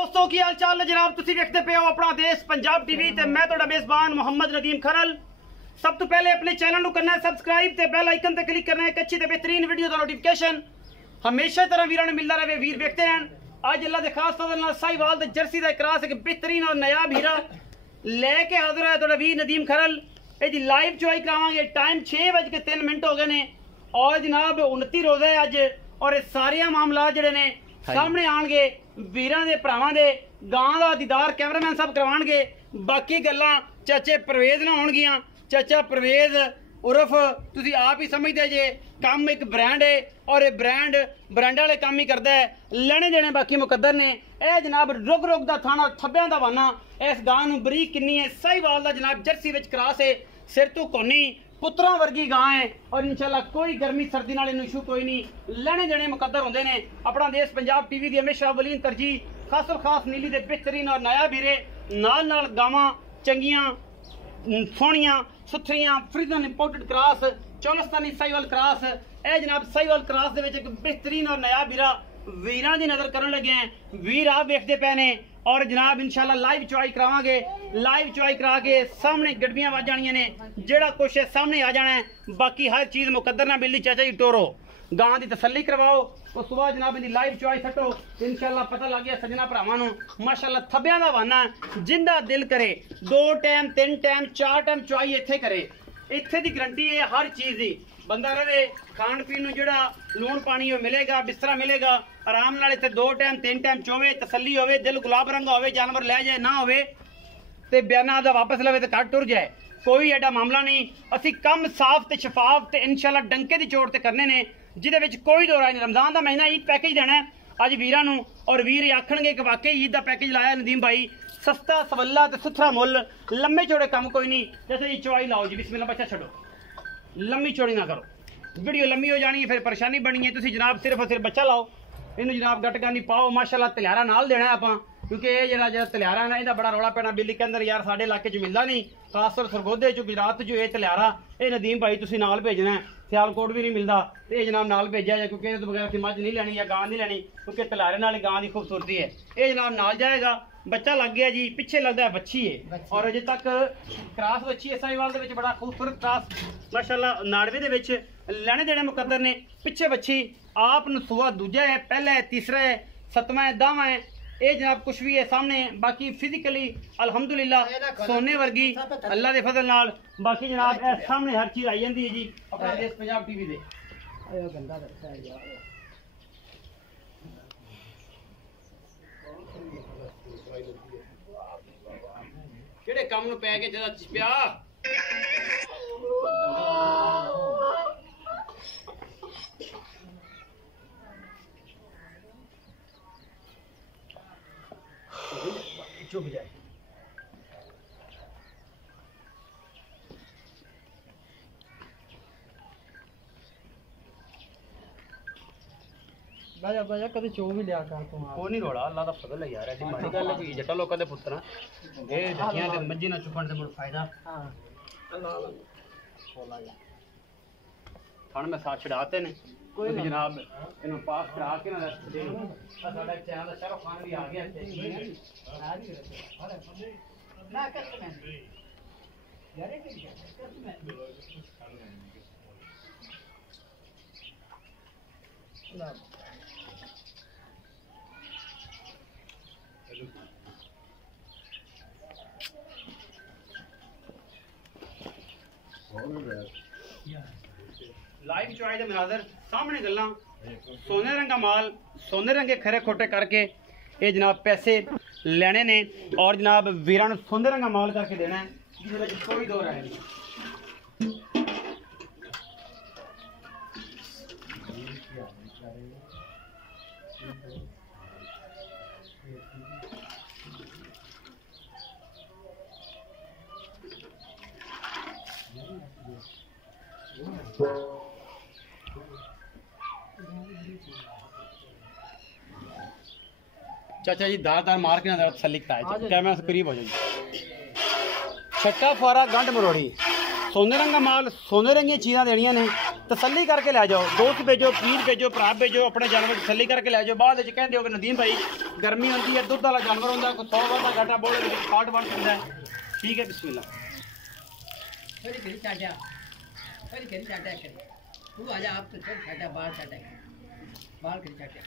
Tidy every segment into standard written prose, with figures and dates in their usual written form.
दोस्तों की हाल चाल है जनाब। तुसी देखते पे हो अपना देश पंजाब टीवी ते मैं तुहाडा मेजबान मोहम्मद नदीम खरल। सब तो पहले अपने चैनल को करना है सबसक्राइब ते बेल आइकन ते क्लिक करना है। एक अच्छी ते बेहतरीन वीडियो का नोटिफिकेशन हमेशा तरह वीरों ने मिलता रहे। वीर देखते हैं अज अल्लाह के खास तौर नाल साहिवाल ते जर्सी का क्रॉस एक बेहतरीन और नायाब हीरा लेके हाजिर है तुहाडा वीर नदीम खरल। ये लाइव चुआई करावांगे। टाइम 6:03 हो गए ने और जनाब 29 रोज़ा है अज और ये सारे मामला जिहड़े ने सामने आएंगे वीरां दे भरावां दे गां दा दीदार कैमरामैन साहब करवाणगे। बाकी गल्लां चाचे परवेज ना होणगियां। चाचा परवेज उर्फ तुसी आप ही समझदे जे काम एक ब्रांड है और ये ब्रांड वाले काम ही करता है। लेने देने बाकी मुकद्दर ने। ए जनाब रुग रुग दा थाना थब्बियां दा वाना इस गां नूं बरीक किन्नी है। साहिवाल दा जनाब जर्सी विच क्रॉस है। सिर तो कोनी पुत्रा वर्गी गां है और इंशाल्लाह कोई गर्मी सर्दी नाल इनू इशू कोई नहीं। लेने देने मुकद्दर होंदे ने। अपना देश पंजाब टीवी दी हमेशा अवलीन तरजीह खासो खास नीली दे बेहतरीन और नया वीरे नाल गावां चंगियां सोहणियां सुथरियां फ्रीजन imported cross Cholistani Sahiwal cross. ए जनाब साहिवाल क्रॉस दे विच एक बेहतरीन और नया वीरा वीरां दी नजर करन लगे हैं। वीर आप देखते पे ने और जनाब इंशाल्लाह लाइव चुआई करावांगे। लाइव चुआई करा के सामने गड्डियां वज जानियां ने। जेड़ा कुछ है सामने आ जाना है। बाकी हर चीज मुकद्दर ना मिलनी। चाचा जी टोरो गां दी तसल्ली करवाओ उस सुबह जनाब इनकी लाइव चुआई सटो। इंशाल्लाह पता लग गया सजना भरावां नूं माशाल्लाह थब्बियां दा वाना जिंदा दिल करे 2 टाइम 3 टाइम 4 टाइम चुआई इत्थे करे। इत्थे दी गारंटी है हर चीज दी। बंदा रहे खाण पीण नूं जेड़ा लूण पानी मिलेगा बिस्तरा मिलेगा आराम नाल। इत्थे 2 टाइम 3 टाइम चोवे तसल्ली होवे दिल गुलाब रंगा होवे जानवर लै जाए ना होवे ते बयाना दा वापस लवे ते घर टुर जाए। कोई एडा मामला नहीं। असी कम साफ ते शफाफ ते इंशाल्लाह डंके दी चोट ते करने ने जिहदे विच कोई दो राय नहीं। रमजान दा महीना ईद पैकेज देना है अज वीरां नूं और वीर आखणगे कि वाकई ईद दा पैकेज लाया नदीम भाई सस्ता सवल्ला ते सुथरा मुल लम्मे चौड़े काम कोई नहीं। जैसे जी चुआई लाओ जी बिस्मिल्लाह बच्चा छड्डो लम्मी चौड़ी ना करो वीडियो लम्मी हो जानी है फिर परेशानी बनी है। तुसीं जनाब सिर्फ और सिर्फ बच्चा लाओ इनू जनाब गटगानी पाओ माशाल्लाह तलियारा नाल देना है आपां क्योंकि ये जरा तलियारा ना इहदा बड़ा रौला पैना बिल्ली के अंदर यार साडे इलाके च मिलदा नहीं खासतौर सरगोधे च गुजरात च ये तलियारा ये नदीम भाई तुसीं नाल भेजना है। सियालकोट भी नहीं मिलता तो ये जनाब नाल भेजा जाए क्योंकि इहदे बगैर मझ नहीं लैनी या गां नहीं लैनी क्योंकि तलियारे नाल गां की खूबसूरती है। ये जनाब नाल जाएगा बच्चा लग गया जी पिछे लगता है बच्ची है और अजे तक क्रॉस बच्ची है। साहिवाल दे विच बड़ा खूबसूरत क्रॉस माशाल्लाह नाड़वे दे विच लेने देने मुकद्दर ने। पिछे बच्ची आप नसूआ दूजा है पहला है तीसरा है 7वां है 10वां है। ये जनाब कुछ भी है सामने बाकी फिजिकली अल्हम्दुलिल्लाह सोने वर्गी अल्लाह दे फजल नाल। बाकी जनाब ए सामने हर चीज आई जाती है जी अपना देश पंजाब टीवी दे। किहड़े काम नूं पै के जदा पिया चुप जाए। बाजा बाजा कदे चो भी लिया कर तू कोई नहीं रोड़ा अल्लाह दा फजल है यार। ऐसी माड़ी गल है कोई जट्टा लोकां दे पुत्तर ए जखियां ते मज्जी ना चुपण दे मुड़ फायदा। हां अल्लाह बोला जा थाने में साथ छड़ाते ने कोई जनाब इन्हों पास करा के ना दे साडा चैनल दा शाहरुख खान भी आ गया ना कसम यार लाइव चुआई दे मनाजर सामने गल्लां सोने रंगा माल सोने रंगे खरे खोटे करके ये जनाब पैसे लेने ने और जनाब वीरां नूं सोने रंगा माल करके देना है जिसमें कोई दो राय नहीं। चाचा जी दार मार के ना तसल्ली कराए कैमरा से करीब हो जाए। छट्टा फुआरा गंढ मरोड़ी सोने रंगा माल सोने रंगियां चीज़ां देनियां ने तसल्ली करके लै जाओ, दोस्त भेजो, पीर भेजो, भरा भेजो, अपने जानवर की तसल्ली करके लै जाओ। बाद कहते हो कि नदीम भाई गर्मी आती है, दुध वाला जानवर होंगे, कोई 100 वाला घाटा बोले फाट बन सकता है। ठीक है, बिस्मिल्लाह। तू आजा, आप तो चल चाटा बाहर चाटा बाहर कर चाटा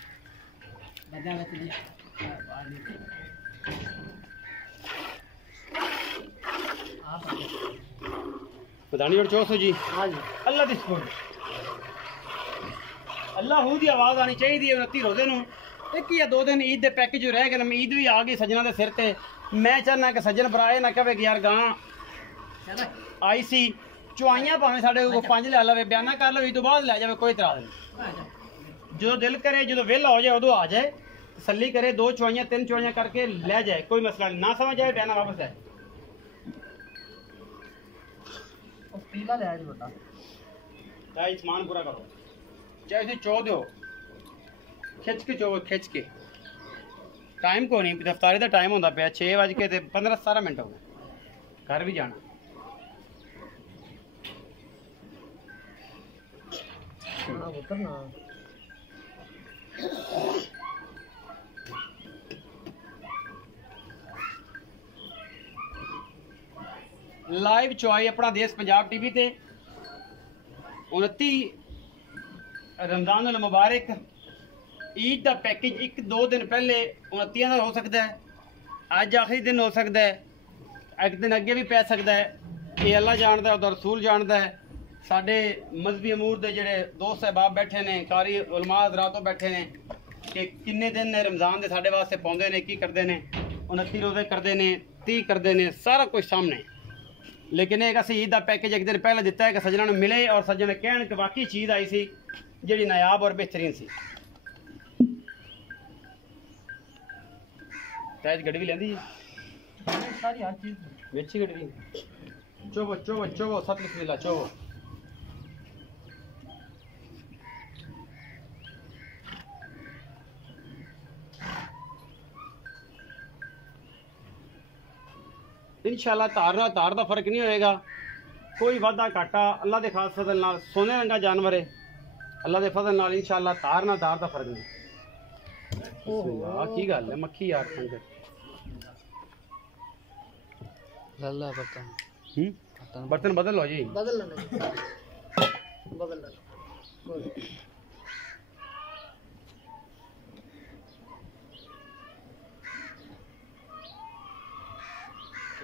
बदला मत लिया बाहर नीचे आप पतानी और 400 जी। हाँ जी अल्लाह दी सुन, अल्लाह हू दी आवाज़ आनी चाहिए। 29 रोजे नूं एक या 2 दिन ईद दे पैकेज रह गए, ईद भी आ गई सज्जना दे सिर ते। मैं चाहना कि सज्जन भरा ना कहे कि यार गां आई सी चुआइयां भावें साढ़े को 5 लै लवे, बयाना कर लो, इस तो बाद लै जाए, कोई इतराज नहीं। जो दिल करे, जो वेला हो जाए उदो आ जाए, तसल्ली करे, 2 चुआइयां 3 चुआइयां करके ले जाए, कोई मसला नहीं। ना समझ आए बयाना वापस आए। पीला ले आज बता चाहे समान पूरा करो, चाहे उसे चो दो, खिंच के चो, खिंच के। टाइम को नहीं, रफ्तारी का टाइम होता पाया 6:15-17 हो गए, घर भी जाना। उतरना लाइव चुआई अपना देश पंजाब टीवी ते 29 रमजान उल मुबारक ईद का पैकेज 1-2 दिन पहले 29 का हो सकता है, अज आखिरी दिन हो सकता है, एक दिन अगे भी पै सकता है। ये अल्लाह जानता है, उधर रसूल जानता है। साढ़े मजहबी अमूर के जोड़े दोस्त अहबाब बैठे ने, कारी उलमा हज़रात बैठे ने कि किन्ने दिन ने रमज़ान के साढ़े वास्ते पाते हैं, की करते हैं, 29 रोजे करते हैं, 30 करते हैं, सारा कुछ सामने। लेकिन एक असी ईद का पैकेज एक दिन पहले दिता है कि सज्जना ने मिले और सज्जन ने कहन कि वाकई चीज़ आई सी जी नायाब और बेहतरीन सी। तैज गड्डी भी लेंदी जी सारी हर चीज मिर्ची गड्डी भी चोवो चोवो चोवो सत बिस्मिल्लाह चोवो। इंशाल्लाह तार का फर्क नहीं होएगा, कोई वाधा घाटा अल्लाह के खास फजल नाल। सोने रंगा जानवर है, अल्लाह के फजल नाल इंशाल्लाह तार का फर्क नहीं। की गल है मक्खी यार खंड लल्ला बर्तन बर्तन बदल लो जी, बदल लेना बदल लेना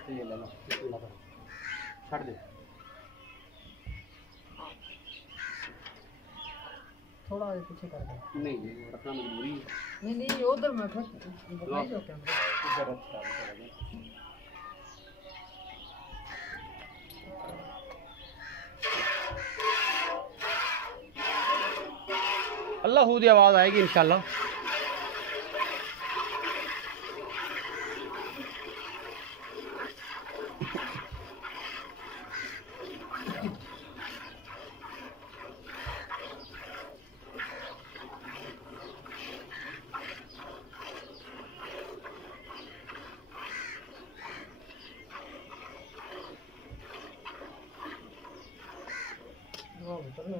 ये ले लो छड़ दे। थोड़ा आगे पीछे कर दे। नहीं जी रखना मजबूरी है। नहीं नहीं उधर मैं फिर बताई जो कैमरा इधर अच्छा अल्लाह हू दी आवाज़ आएगी इंशाल्लाह। उतरना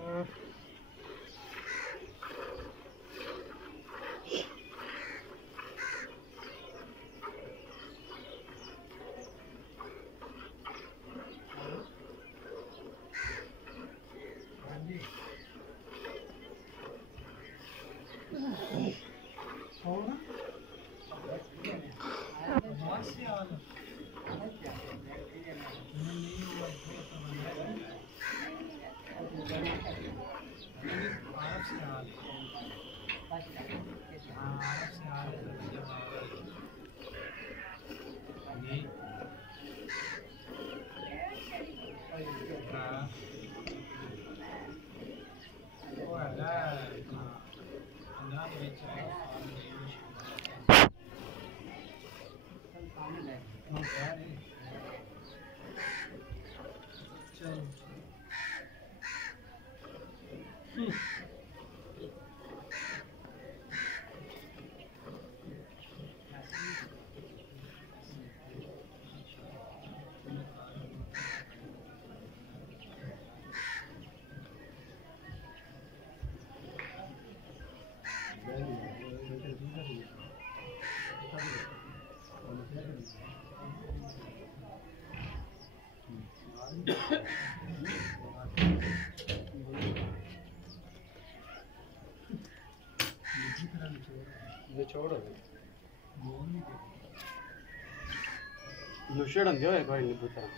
नुशड़न दियो एक बार नींबू तरह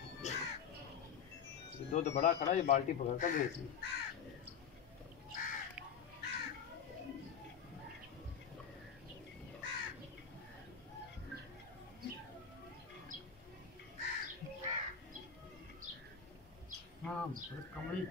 दूध बड़ा खड़ा ये बाल्टी पकड़ कर दे इसमें। हाँ कमड़ी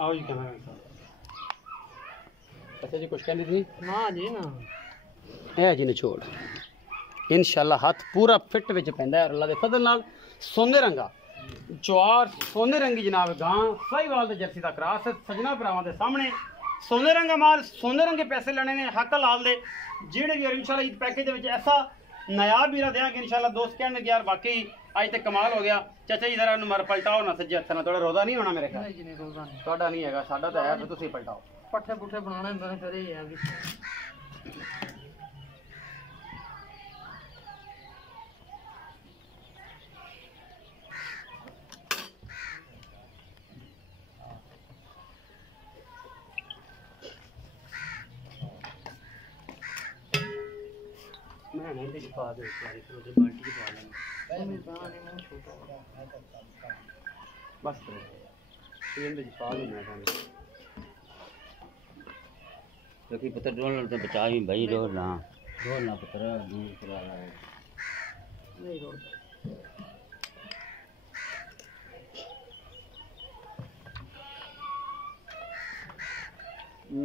आओ जी कैमरा। अच्छा जी कुछ कहनी थी ना जी ना है जी निचोड़ इंशाल्लाह हाथ पूरा फिट विच पैंदा है और अल्लाह दे फजल नाल सोने रंगा चुआर सोने रंगी जनाब गां साहिवाल ते जर्सी दा क्रॉस सजना भरावां दे सामने सोने रंगा माल सोने रंगे पैसे लेने ने हक लाल दे जेड़े भी इंशाल्लाह ईद पैकेज दे विच ऐसा नायाब हीरा देंगे इंशाल्लाह। दोस्त कहने लगे यार वाकई आज तक कमाल हो गया। चाचा जी जरा मर पलटाओ ना सज्जे हत्थ ना थोड़ा रोजा नहीं होना मेरे ख्याल नहीं जी नहीं रोजा नहीं ਤੁਹਾਡਾ नहीं हैगा साडा तो है फिर तुसीं पलटाओ पट्ठे पुट्ठे बनाने होंदे ने फिर ये है कि मैं नहीं भी पा दे सारी फिर उधर बाल्टी में पा लेना नहीं दाना नहीं मुंह छोटा बस करो ये में पा लेना था क्योंकि पुत्र डोल तो बचा ही भाई डोल ना पुत्र नहीं करा नहीं रोड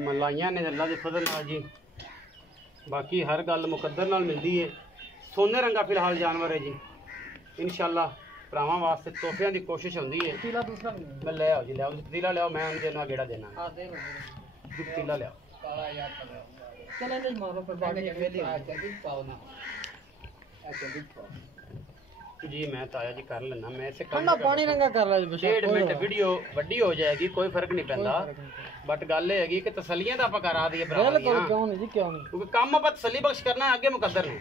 मलाइयां ने अल्लाह के फजल नाल जी बाकी हर गल मुकद्दर नाल मिलती है। सोने रंगा फिलहाल जानवर है जी इंशाल्लाह भरावां वास्ते तोहफियां की कोशिश होंदी है। पतीला दूसरा भी नहीं मैं ले आओ जी ले आओ पतीला ले आओ मैं उनके ना गेड़ा देना हां दे लो पतीला ले आओ काला यार चले नहीं मारो फिर बाकी वेली जल्दी पाओ ना जल्दी पाओ जी मैं ताया जी कर लेना मैं इसे ठंडा पानी रंगा कर ला जी 1.5 मिनट वीडियो वड्डी हो जाएगी कोई फर्क नहीं पैंदा बट गल ये है कि तसलियां दा पका रा दी बिल्कुल भरावां क्यों नहीं जी क्यों नहीं क्योंकि काम ਆਪਾਂ तसली बख्श करना है आगे मुकद्दर ने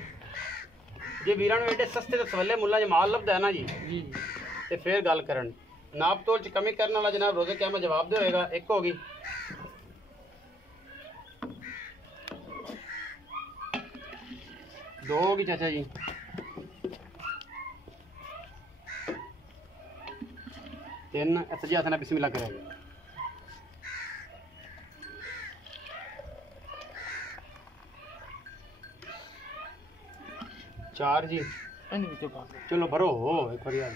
जे वीरां ਨੂੰ एडे सस्ते ते सवले मुल्ला च माल लभदा है ना जी जी ते फिर गल करन नाप तोल च कमी करने वाला जनाब रोजे क्या जवाब दे होएगा। एक होगी दो होगी चाचा जी तीन सज्जे हथ नाल बिस्मिल्लाह करेगा चार जी एंड विच पा चलो भरो हो एक बार यार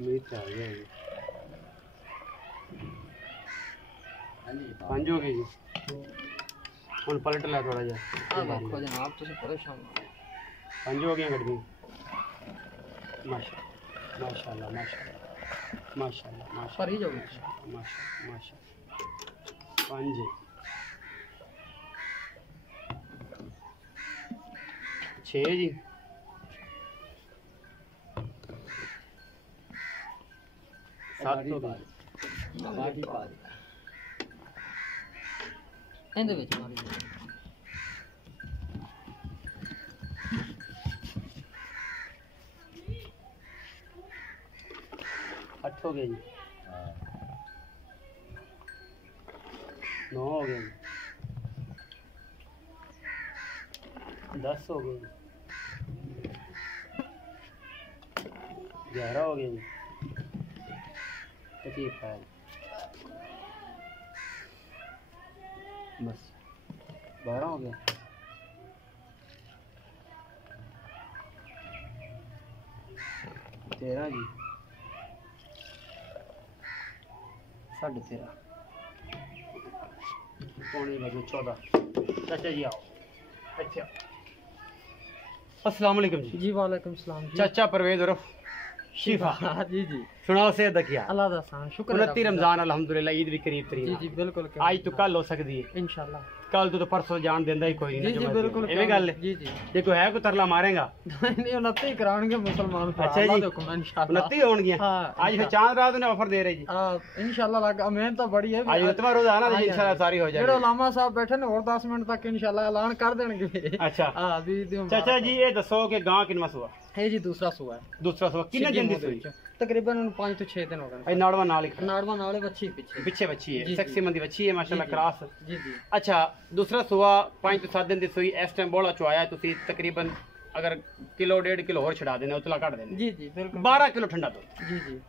मिर्च आ गया जी पांच हो गई जी हुन पलट ला थोड़ा जा हां देखो जनाब तुम परेशान पांच हो गई गड्डी माशाल्लाह माशाल्लाह माशाल्लाह माशाल्लाह पर ही जाओ माशाल्लाह माशाल्लाह पांच छः जी सात हो गई बाकी पा एंड विच मारी आठ हो गए जी नौ हो गए जी 10 हो गए 11 हो गए जी 25 है बस 12 हो गया 13 जी 13.5 पौने बजे 14। चाचा जी आओ, अच्छा अस्सलाम वालेकुम जी। जी वालेकुम सलाम जी। चाचा परवेज उर्फ शिफा, हाँ जी जी। सुनाओ सेहत दा क्या? अल्लाह दा सान शुक्र 29 रमजान अल्हम्दुलिल्लाह, ईद भी करीब जी तरीन जी बिल्कुल आज तो कल हो सकती है, इंशाल्लाह। कल तो परसों जान देंदा ही कोई जी नहीं। जी बिल्कुल एवें गल है। जी जी। देखो है कोई तरला मारेगा। नहीं 29 कराउंगे मुसलमान भरा, अच्छा अल्लाह जी। दे हुक्म इंशाल्लाह। 29 होंगी हाँ, आज फिर चांद रात ने ऑफर दे रहे जी। इंशाल्लाह लगा मेहनत तो बड़ी है। आज इतवार रोजा है ना, हाँ जी, इंशाल्लाह सारी हो जेड़े जाएगी। उलामा साहब बैठे ने और 10 मिनट तक इंशाल्लाह ऐलान कर देंगे। अच्छा हां भी चाचा जी ये दसो कि गां किनवा सुआ? है जी दूसरा सुआ है। दूसरा सुआ किन्ने दिन दी सुई? तकरीबन 5 तो 6 दिन हो गए। ए नाड़वा नाल ही खड़ा। नाड़वा नाले बच्ची पीछे पीछे बच्ची है, जी, सेक्सी जी। मंदी बच्ची है माशाल्लाह जी, जी। क्रॉस। जी जी। अच्छा दूसरा सुआ 5 तो 7 दिन दी सुई, इस टाइम बोला चुआया तुसी तकरीबन अगर किलो 1.5 किलो और छड़ा देने उतला काट देने। जी जी बिल्कुल 12 किलो ठंडा दूध जी जी।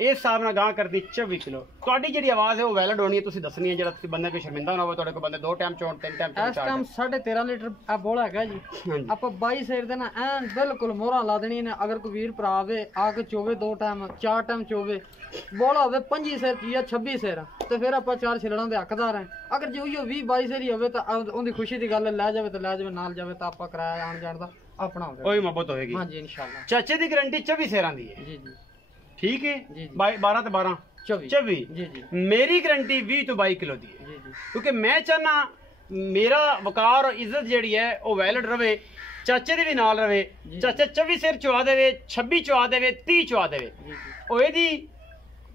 इस हिसाब ਨਾਲ ਗਾਂ ਕਰਦੀ 24 ਕਿਲੋ। ਤੁਹਾਡੀ ਜਿਹੜੀ ਆਵਾਜ਼ ਹੈ ਉਹ ਵੈਲਿਡ ਹੋਣੀ ਹੈ, ਤੁਸੀਂ ਦੱਸਣੀ ਹੈ ਜਿਹੜਾ ਤੁਸੀਂ ਬੰਦੇ ਕੋਈ ਸ਼ਰਮਿੰਦਾ ਨਾ ਹੋਵੇ, ਤੁਹਾਡੇ ਕੋਲ ਬੰਦੇ 2 ਟਾਈਮ ਚੋਣ 3 ਟਾਈਮ ਚੋਣ ਇਸ ਟਾਈਮ 13.5 ਲੀਟਰ ਆ ਬੋਲਾ ਹੈਗਾ ਜੀ। ਆਪਾਂ 22 ਸੇਰ ਦੇ ਨਾ ਐਨ ਬਿਲਕੁਲ ਮੋਹਰਾਂ ਲਾ ਦੇਣੀ ਨੇ। ਅਗਰ ਕੋਈ ਵੀਰ ਭਰਾ ਆਵੇ ਆ ਕੇ ਚੋਵੇ 2 ਟਾਈਮ 4 ਟਾਈਮ ਚੋਵੇ, ਬੋਲਾ ਹੋਵੇ 25 ਸੇਰ ਜਾਂ 26 ਸੇਰ ਤੇ ਫਿਰ ਆਪਾਂ 4 ਛਿਲੜਾਂ ਦੇ ਹੱਕਦਾਰ ਹਾਂ। ਅਗਰ ਜੇ ਉਹੀ 20 22 ਸੇਰ ਹੀ ਹੋਵੇ ਤਾਂ ਉਹਦੀ ਖੁਸ਼ੀ ਦੀ ਗੱਲ ਹੈ, ਲੈ ਜਾਵੇ ਤਾਂ ਲੈ ਜਾਵੇ, ਨਾਲ ਜਾਵੇ ਤਾਂ ਆਪਾਂ ਕਿਰਾਇਆ ਆਣ ਜਾਣ ਦਾ ਆਪਣਾ ਹੋਵੇ। ਕੋਈ ਮੁਹੱਬਤ ਹੋਏਗੀ। ਹਾਂਜੀ ਇਨਸ਼ਾਅੱਲਾ। ਚਾਚੇ ਦੀ ਗਾਰੰਟੀ 24 ਸੇਰਾਂ ਦੀ ਹੈ। ਜੀ ਜੀ ਠੀਕ ਹੈ ਜੀ, ਜੀ। 12 ਤੇ 12 24 24। ਜੀ ਜੀ ਮੇਰੀ ਗਾਰੰਟੀ 20 ਤੋਂ 22 ਕਿਲੋ ਦੀ ਹੈ, ਜੀ ਜੀ ਕਿਉਂਕਿ ਮੈਂ ਚਾਹਨਾ ਮੇਰਾ ਵਕਾਰ ਔਰ ਇੱਜ਼ਤ ਜਿਹੜੀ ਹੈ ਉਹ ਵੈਲਿਡ ਰਵੇ, ਚਾਚੇ ਦੇ ਵੀ ਨਾਲ ਰਵੇ। ਜੀ। ਚਾਚਾ 24 ਸਿਰ ਚਵਾ ਦੇਵੇ, 26 ਚਵਾ ਦੇਵੇ, 30 ਚਵਾ ਦੇਵੇ, ਜੀ ਜੀ ਉਹ ਇਹਦੀ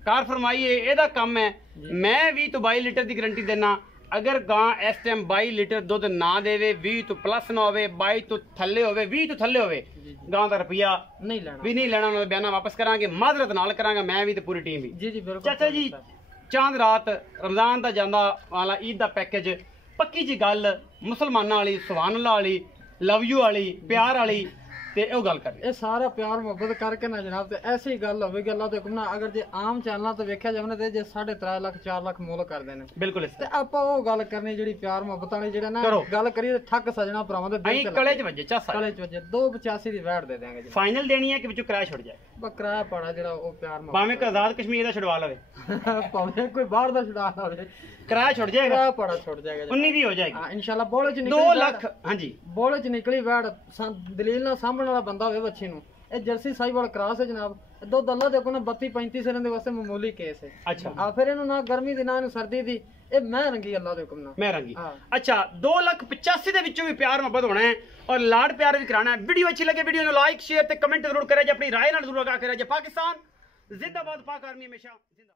ਕਾਰ ਫਰਮਾਈ ਹੈ, ਇਹਦਾ ਕੰਮ ਹੈ। ਜੀ। ਮੈਂ 20 ਤੋਂ 22 ਲੀਟਰ ਦੀ ਗਾਰੰਟੀ ਦੇਣਾ। ਅਗਰ ਗਾਂ ਇਸ ਟਾਈਮ 22 ਲੀਟਰ ਦੁੱਧ ਨਾ ਦੇਵੇ, 20 ਤੋਂ ਪਲੱਸ ਨਾ ਹੋਵੇ, 22 ਤੋਂ ਥੱਲੇ ਹੋਵੇ, 20 ਤੋਂ ਥੱਲੇ ਹੋਵੇ, ਜੀ ਜੀ ਗਾਂ ਦਾ ਰੁਪਿਆ ਨਹੀਂ ਲੈਣਾ। ਵੀ ਨਹੀਂ ਲੈਣਾ, ਉਹਨਾਂ ਦਾ ਬਿਆਨਾ ਵਾਪਸ ਕਰਾਂਗੇ, ਮਾਜ਼ਰਤ ਨਾਲ ਕਰਾਂਗਾ, ਮੈਂ ਵੀ ਤੇ ਪੂਰੀ ਟੀਮ ਵੀ। ਜੀ ਜੀ ਬਿਲਕੁਲ ਚਾਚਾ ਜੀ ਚਾਂਦ ਰਾਤ ਰਮਜ਼ਾਨ ਦਾ ਜਾਂਦਾ ਵਾਲਾ ਈਦ ਦਾ ਪੈਕੇਜ ਪੱਕੀ ਜੀ ਗੱਲ ਮੁਸਲਮਾਨਾਂ ਵਾਲੀ, ਸੁਭਾਨ ਅੱਲਾਹ ਵਾਲੀ, ਲਵ ਯੂ ਵਾਲੀ, ਪਿਆਰ ਵਾਲੀ, ਤੇ ਉਹ ਗੱਲ ਕਰ ਇਹ ਸਾਰਾ ਪਿਆਰ ਮੁਹੱਬਤ ਕਰਕੇ ਨਾ ਜਨਾਬ ਤੇ ਐਸੀ ਗੱਲ ਹੋਵੇਗੀ ਅੱਲਾਹ ਦੇ ਹੁਕਮ ਨਾਲ। ਅਗਰ ਜੇ ਆਮ ਚੈਨਲਾਂ ਤੇ ਵੇਖਿਆ ਜਾਵੇ ਨਾ ਤੇ ਜੇ 3.5 ਲੱਖ 4 ਲੱਖ ਮੁੱਲ ਕਰਦੇ ਨੇ, ਬਿਲਕੁਲ ਤੇ ਆਪਾਂ ਉਹ ਗੱਲ ਕਰਨੀ ਜਿਹੜੀ ਪਿਆਰ ਮੁਹੱਬਤ ਵਾਲੀ ਜਿਹੜਾ ਨਾ ਕਰੋ। ਗੱਲ ਕਰੀਏ ਤੇ ਠੱਗ ਸਜਣਾ ਭਰਾਵਾਂ ਦੇ ਅਸੀਂ ਕਲੇ ਚ ਵੱਜੇ ਚਾਸਾ ਕਲੇ ਚ ਵਜੇ 285 ਦੀ ਵੈਟ ਦੇ ਦਿਆਂਗੇ ਜੀ। ਫਾਈਨਲ ਦੇਣੀ ਹੈ ਕਿ ਵਿੱਚੋਂ ਕਿਰਾਇਆ ਛੁੱਟ ਜਾਏ, ਬਕਰਾ ਪਾੜਾ ਜਿਹੜਾ ਉਹ ਪਿਆਰ ਭਾਵੇਂ ਕਿ ਆਜ਼ਾਦ ਕਸ਼ਮੀਰ ਦਾ ਛੁਡਵਾ ਲਵੇ, ਭਾਵੇਂ ਕੋਈ ਬਾਹਰ ਦਾ ਛੁਡਾ ਲਵੇ, ਕਿਰਾਇਆ ਛੁੱਟ ਜਾਏਗਾ, ਬਕਰਾ ਪਾੜਾ ਛੁੱਟ ਜਾਏਗਾ ਜੀ। 19 ਦੀ ਹੋ ਜਾਏਗੀ। ਹਾਂ ਇਨਸ਼ਾਅੱਲਾ। ਬੋਲੇ ਚ 2 ਨਿਕਲੀ ਲੱਖ ਹਾਂਜੀ ਬੋਲੇ ਚ ਨਿਕਲੀ ਵੈਟ ਦਲੀਲ ਨਾਲ ਸਾਂਭਣ ਵਾਲਾ ਬੰਦਾ ਹੋਵੇ ਬੱਚੀ ਨੂੰ। ਇਹ ਜਰਸੀ ਸਾਈਵਾਲ ਕ੍ਰਾਸ ਹੈ ਜਨਾਬ। ਦੁੱਧ ਅੱਲਾ ਦੇ ਕੋਲ 32 35 ਸਿਰਾਂ ਦੇ ਵਾਸਤੇ ਮਾਮੂਲੀ ਕੇਸ ਹੈ। ਅੱਛਾ ਆ ਫਿਰ ਇਹਨੂੰ ਨਾ ਗਰਮੀ ਦੀ ਨਾ ਇਹਨੂੰ ਸਰਦੀ ਦੀ, ਇਹ ਮੈਂ ਰੰਗੀ ਅੱਲਾ ਦੇ ਹੁਕਮ ਨਾਲ। ਮੈਂ ਰੰਗੀ। ਹਾਂ। ਅੱਛਾ 2,85,000 ਦੇ ਵਿੱਚੋਂ ਵੀ ਪਿਆਰ ਮੁਹੱਬਤ ਹੋਣਾ ਹੈ ਔਰ ਲਾਡ ਪਿਆਰ ਵੀ ਕਰਾਣਾ ਹੈ। ਵੀਡੀਓ ਅੱਛੀ ਲੱਗੇ ਵੀਡੀਓ ਨੂੰ ਲਾਈਕ ਸ਼ੇਅਰ ਤੇ ਕਮੈਂਟ ਜ਼ਰੂਰ ਕਰਿਆ ਜੇ, ਆਪਣੀ ਰਾਏ ਨਾਲ ਜ਼ਰੂਰ ਆਗਾ ਕਰਿਆ ਜੇ। ਪਾਕਿਸਤਾਨ ਜ਼ਿੰਦਾਬਾਦ, ਪਾਕ ਆਰਮੀ ਹਮੇਸ਼ਾ ਜ਼ਿੰਦਾਬਾਦ।